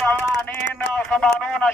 80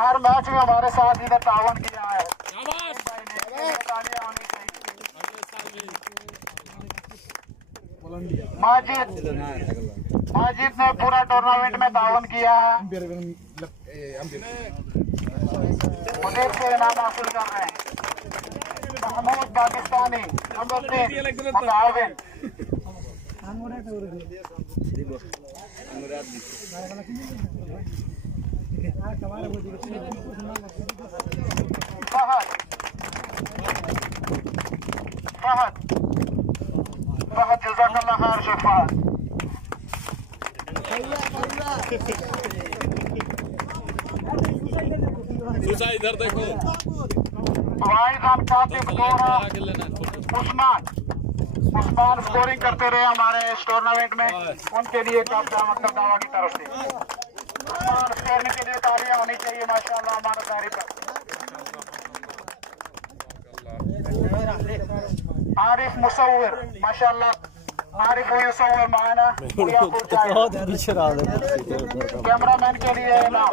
हर match में हमारे साथ इधर तावन किया है। माजिद ने पूरा टूर्नामेंट में तावन किया है, मुनीर से इनाम हासिल कर रहे हैं। महमूद पाकिस्तानी नंबर 3 मुताविन। फहद जज़ाकल्लाह खैर शेख फहद। इधर देखो उस्मान स्कोरिंग करते रहे हमारे इस टूर्नामेंट में, उनके लिए मतलब दावा की तरफ से उस्मान स्कोरिंग के लिए तालियां होनी चाहिए माशाअल्लाह हमारा तारीफ। आरिफ मुसव्विर माशाअल्लाह, आरिफ युसव्विर माना कैमरामैन के लिए इनाम।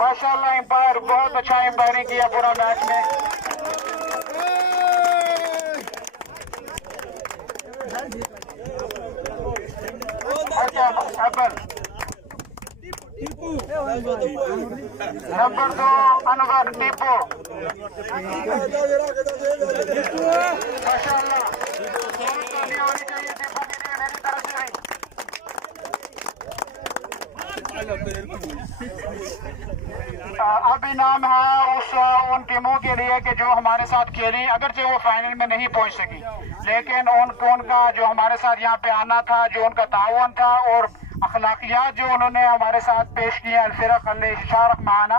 माशाअल्लाह एम्पायर बहुत अच्छा एम्पायरिंग किया पूरा मैच में। अबल नंबर 2 अनवर टीपू माशाअल्लाह होनी चाहिए टीपू के लिए मेरी तरफ से। अब इनाम है उन टीमों के लिए कि जो हमारे साथ खेली, अगरचे वो फाइनल में नहीं पहुंच सकी, लेकिन उनका जो हमारे साथ यहाँ पे आना था, जो उनका ताउन था और अखलाकियात जो उन्होंने हमारे साथ पेश किए अलफिरक शारक माना,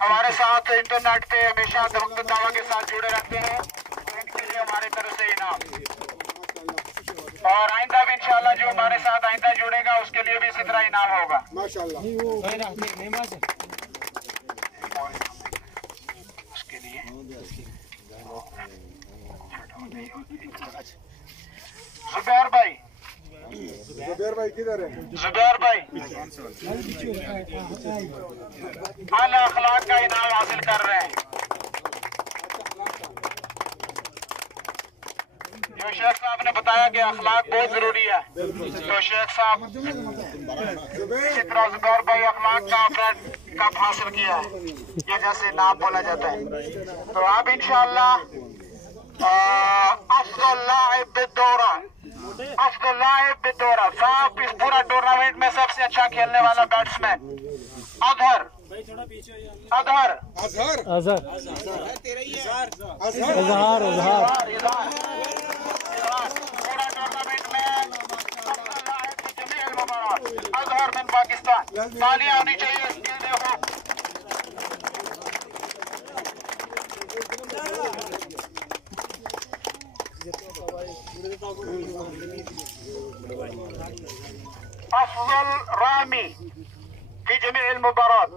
हमारे साथ इंटरनेट पे हमेशा दावा के साथ जुड़े रहते हैं इनके लिए हमारी तरफ से इनाम और आइंदा भी इंशाल्लाह जो हमारे साथ आइंदा जुड़ेगा उसके लिए भी इसी तरह इनाम होगा माशाल्लाह उसके लिए जुबैर भाई किधर है जुबैर भाई आला अखलाक का इनाम हासिल कर रहे हैं जो शेख साहब ने बताया कि अखलाक बहुत जरूरी है तो शेख साहब इसी तरह जुबैर भाई अखलाक का अपना कप हासिल किया है ये जैसे नाम बोला जाता है तो आप इंशाअल्लाह अफजल लाइब बिदौरा साहब इस पूरा टूर्नामेंट में सबसे अच्छा खेलने वाला बैट्समैन अजहर पूरा टूर्नामेंट में अजहर में पाकिस्तान तालियां होनी चाहिए इसके लिए हो अफजल रामी की जमील मुबारक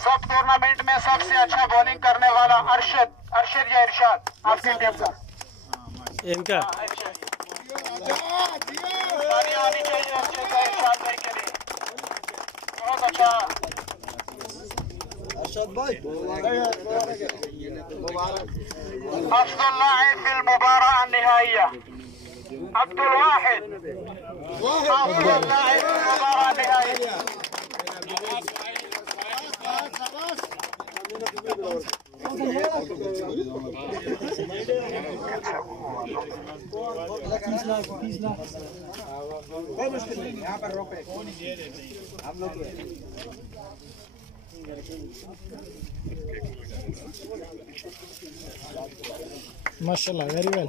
सब टूर्नामेंट में सबसे अच्छा बॉलिंग करने वाला अरशद या इरशाद आपकी टीम का इनका आनी चाहिए अरशद या इरशाद भाई के लिए बहुत अच्छा अरशद भाई अफजल लाइब फिल मुबारक अन्निहाइया अब्दुल वाहिद अफजल लाइब फिल मुबारक अन्निहाइया माशाल्लाह वेरी वेल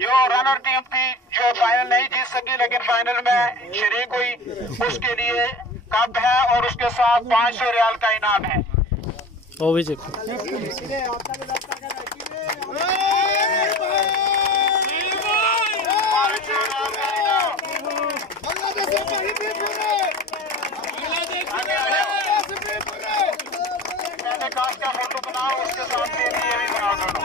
जो रनर टीम थी जो फाइनल नहीं जीत सकी लेकिन फाइनल में शरीक हुई उसके लिए कप है और उसके साथ 500 रियाल का इनाम है वो भी चेक काश का फोटो बनाओ उसके साथ ये भी बनाओ दोनों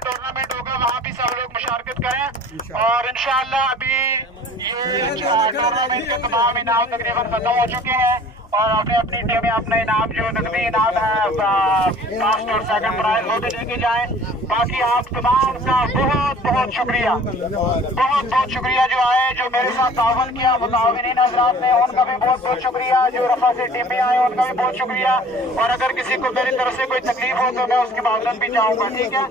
टूर्नामेंट होगा वहाँ भी सब लोग मुशारकत करें और इंशाअल्लाह अभी ये टूर्नामेंट के तमाम इनाम तकरीबन खत्म हो चुके हैं और अपनी अपनी टीमें अपना इनाम जो नकदी इनाम है फर्स्ट और सेकंड प्राइज वो भी लेके जाएं। बाकी आप तमाम का बहुत बहुत शुक्रिया, बहुत बहुत शुक्रिया जो आए, जो मेरे साथ तावन किया मुताविनीन हज़रात ने, उनका भी बहुत बहुत शुक्रिया। जो रफा से टीमें आए उनका भी बहुत शुक्रिया। और अगर किसी को मेरी तरफ से कोई तकलीफ हो तो मैं उसकी माज़रत भी चाहूँगा, ठीक है।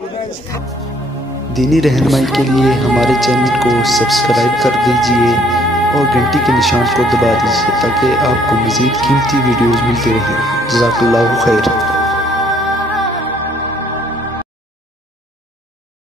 दीनी रहनुमाई के लिए हमारे चैनल को सब्सक्राइब कर दीजिए और घंटी के निशान को दबा दीजिए ताकि आपको मज़ीद कीमती वीडियोज़ मिलते रहें। जज़ाकल्लाहु खैर।